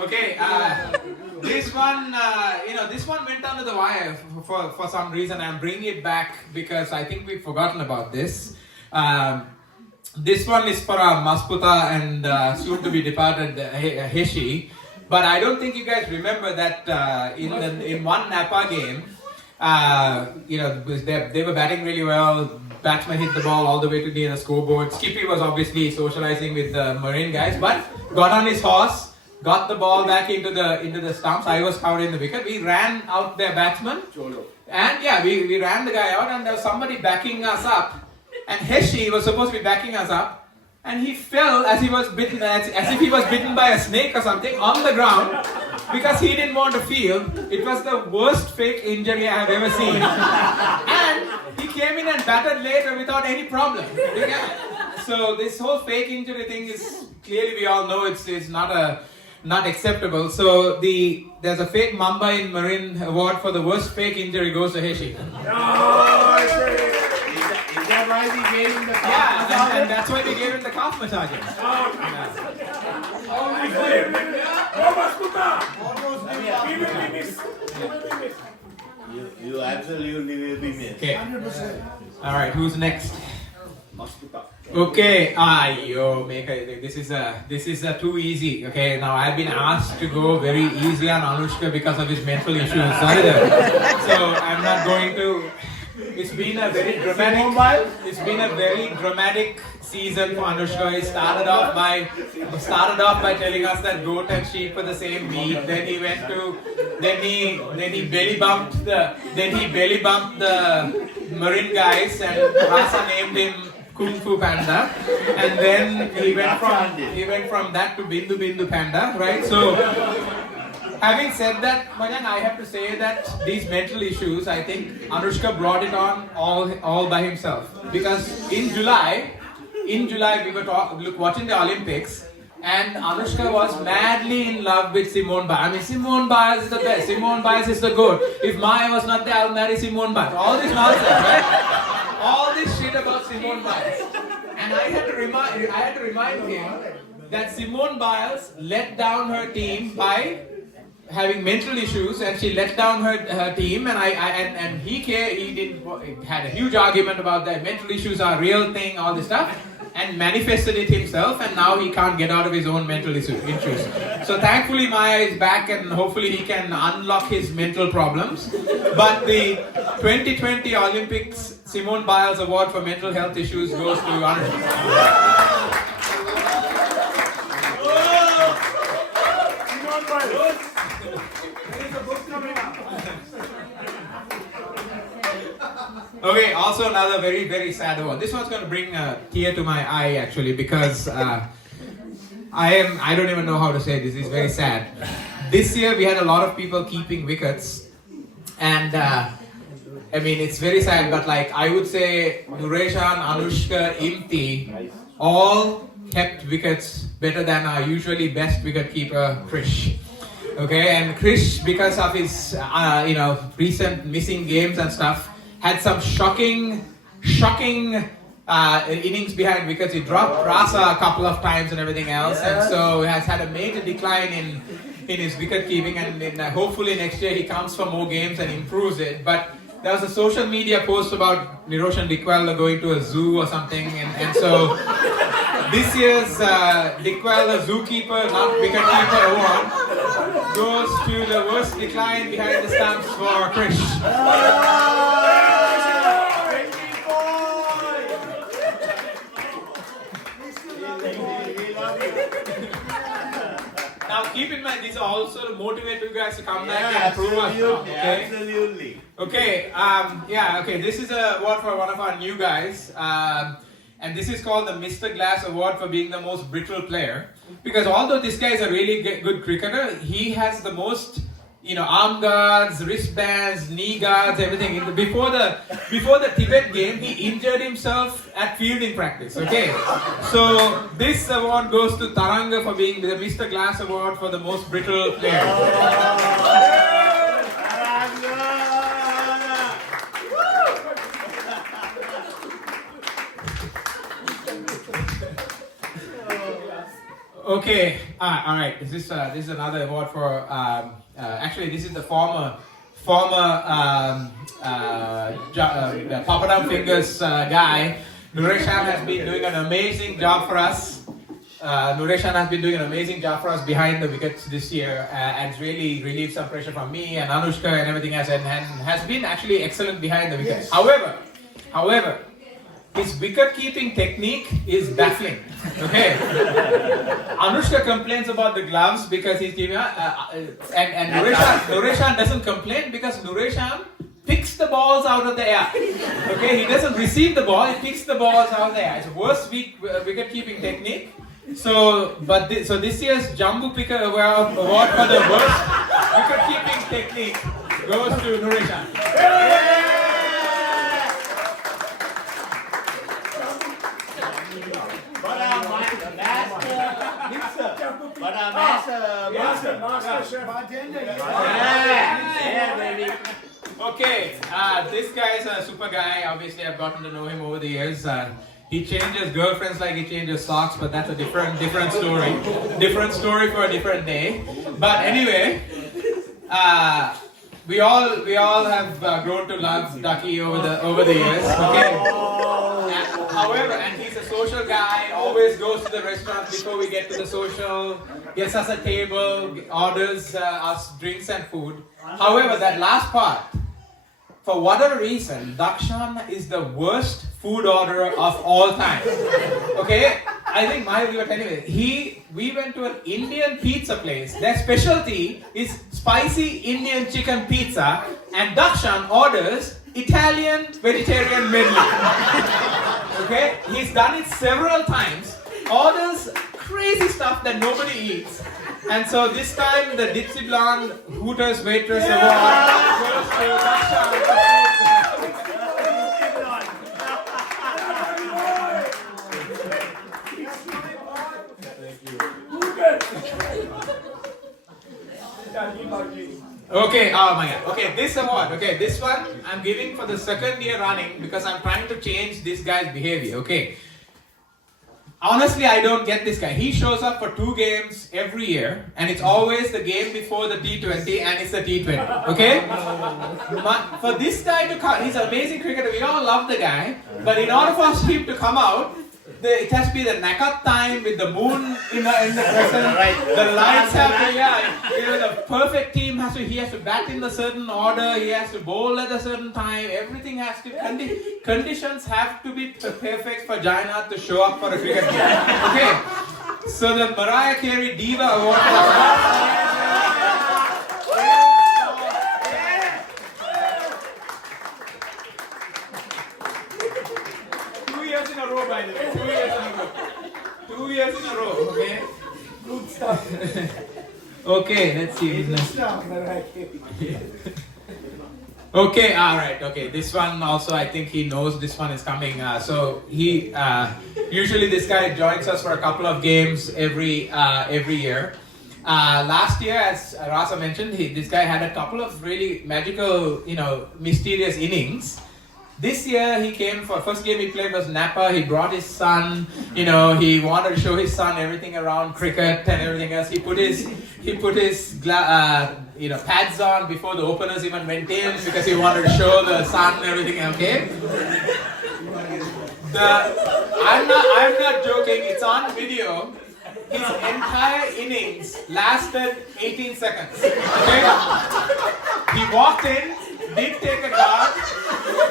Okay, this one, this one went under the wire for some reason. I'm bringing it back because I think we've forgotten about this. This one is for our Masputa and soon to be departed Heshi. But I don't think you guys remember that in one Napa game, they were batting really well. Batsman hit the ball all the way to near the scoreboard. Skippy was obviously socializing with the Marine guys, but got on his horse, got the ball back into the stumps. I was covering the wicket. We ran out their batsman, and we ran the guy out, and there was somebody backing us up. And Heshi was supposed to be backing us up, and he fell as he was bitten, as if he was bitten by a snake or something, on the ground because he didn't want to feel. It was the worst fake injury I have ever seen. And he came in and batted later without any problem. So this whole fake injury thing is clearly, we all know it's not acceptable. So there's a fake Mamba in Marine award for the worst fake injury goes to Heshi. Is that why we gave him the calf massage? And that's why we gave him the calf massage. You absolutely will be missed. Okay. Alright, who's next? Okay, this is too easy. Okay, now I've been asked to go very easy on Anushka because of his mental issues. Sorry there. So I'm not going to. It's been a very dramatic season for Anushka. He started off by telling us that goat and sheep were the same meat. Then he belly bumped the Marine guys, and Rasa named him Kung Fu Panda, and then he went from that to Bindu Bindu Panda, right? So, having said that, Majan, I have to say that these mental issues, I think Anushka brought it on all by himself. Because in July we were watching the Olympics, and Anushka was madly in love with Simone Biles. I mean, Simone Biles is the best. Simone Biles is the goat. If Maya was not there, I'll marry Simone Biles. All this nonsense, right? All this shit about Simone Biles. And I had to remind him that Simone Biles let down her team by having mental issues, and she let down her team, and he had a huge argument about that. Mental issues are a real thing, all this stuff, and manifested it himself, and now he can't get out of his own mental issues. So thankfully Maya is back, and hopefully he can unlock his mental problems. But the 2020 Olympics Simone Biles Award for mental health issues goes to Anushka. Simone Biles. Okay, also another very, very sad one. This one's going to bring a tear to my eye actually, because I don't even know how to say this. It's very sad. This year we had a lot of people keeping wickets, and it's very sad, but like I would say Nureshan, Anushka, Imti all kept wickets better than our usually best wicket keeper Krish. Okay, and Krish, because of his recent missing games and stuff, had some shocking innings behind wickets. He dropped Rasa a couple of times and everything else, and so has had a major decline in his wicket keeping, and hopefully next year he comes for more games and improves it. But there was a social media post about Niroshan Dickwella going to a zoo or something, and so this year's Dickwella zookeeper, not wicketkeeper award goes to the worst decline behind the stumps for Krish. Now keep in mind, these are also to motivate you guys to come back and prove us wrong. Okay? Absolutely. Okay, this is a award for one of our new guys. And this is called the Mr. Glass Award for being the most brittle player. Because although this guy is a really good cricketer, he has the most, arm guards, wristbands, knee guards, everything. Before the Tibet game, he injured himself at fielding practice. Okay, so this award goes to Taranga for being the Mr. Glass Award for the most brittle player. Okay, all right. This is another award for. Actually, this is the former Papadam Fingers guy. Nureshan has been doing an amazing job for us. Nureshan has been doing an amazing job for us behind the wickets this year, and really relieved some pressure from me and Anushka and everything else, and has been actually excellent behind the wickets. Yes. However, his wicket-keeping technique is baffling. Okay, Anushka complains about the gloves because he's giving and Nureshan doesn't complain because Nureshan picks the balls out of the air. Okay, he doesn't receive the ball; he picks the balls out of the air. It's the worst wicket-keeping technique. So this year's Jambu Picker Award for the worst wicket-keeping technique goes to Nureshan. Okay, this guy is a super guy. Obviously, I've gotten to know him over the years. He changes girlfriends like he changes socks, but that's a different story. Different story for a different day. But anyway, we all have grown to love Ducky over the years. Okay. However, and he's a social guy. Always goes to the restaurant before we get to the social. Gets us a table, orders us drinks and food. However, that last part, for whatever reason, Dakshan is the worst food orderer of all time. Okay? I think my view, anyway, we went to an Indian pizza place. Their specialty is spicy Indian chicken pizza, and Dakshan orders Italian vegetarian medley. Okay? He's done it several times, orders crazy stuff that nobody eats. And so this time the Dipsy Blonde Hooters Waitress Award goes to Dakshan. Okay, oh my god. Okay, this award. Okay, this one I'm giving for the second year running because I'm trying to change this guy's behavior. Okay. Honestly, I don't get this guy. He shows up for 2 games every year, and it's always the game before the T20, and it's the T20. Okay? For this guy to come, he's an amazing cricketer. We all love the guy, but in order for him to come out, it has to be the Nakat time with the moon in the crescent. Right. The lights have to, the perfect team he has to bat in a certain order, he has to bowl at a certain time, everything has to, conditions have to be perfect for Jainath to show up for a cricket game. Okay, so the Mariah Carey Diva Award. 2 years in a row, by the way. 2 years in a row. 2 years in a row, okay? Good stuff. Okay, let's see. Good stuff, Okay, alright, okay. This one also, I think he knows this one is coming. So he, usually this guy joins us for a couple of games every year. Last year, as Rasa mentioned, this guy had a couple of really magical, mysterious innings. This year he came for first game he played was Napa. He brought his son. He wanted to show his son everything around cricket and everything else. He put his pads on before the openers even went in because he wanted to show the son and everything. Okay. I'm not joking. It's on video. His entire innings lasted 18 seconds. Okay. He walked in, did take a guard,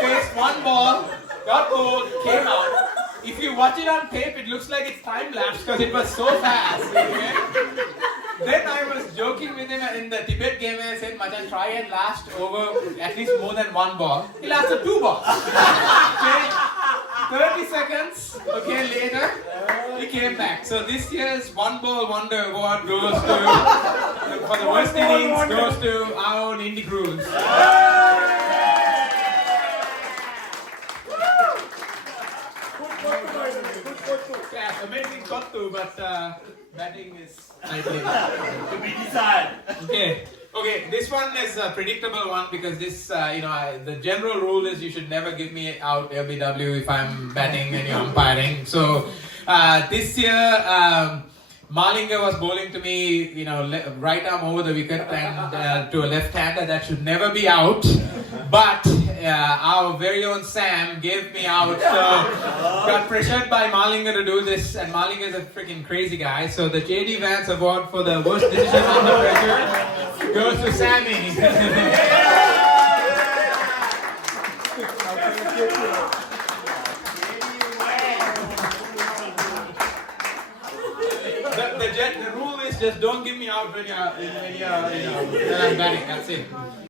faced one ball, got bowled, came out. If you watch it on tape, it looks like it's time lapse because it was so fast. Okay? Then I was joking with him in the Tibet game and I said, Machan, try and last over at least more than one ball. He lasted 2 balls. Okay? 30 seconds, later, he came back. So this year's One Ball Wonder Award goes to, for the worst innings, goes to our own Indie Cruise. Yeah, amazing Kottu, but batting is slightly To be decided. Okay, this one is a predictable one because this, the general rule is you should never give me out LBW if I'm batting and you're umpiring. So this year, Malinga was bowling to me, right arm over the wicket and to a left-hander that should never be out. But our very own Sam gave me out, so got pressured by Malinga to do this, and Malinga is a freaking crazy guy. So the JD Vance Award for the worst decision under pressure goes to Sammy. The rule is just don't give me out when I'm batting. That's it.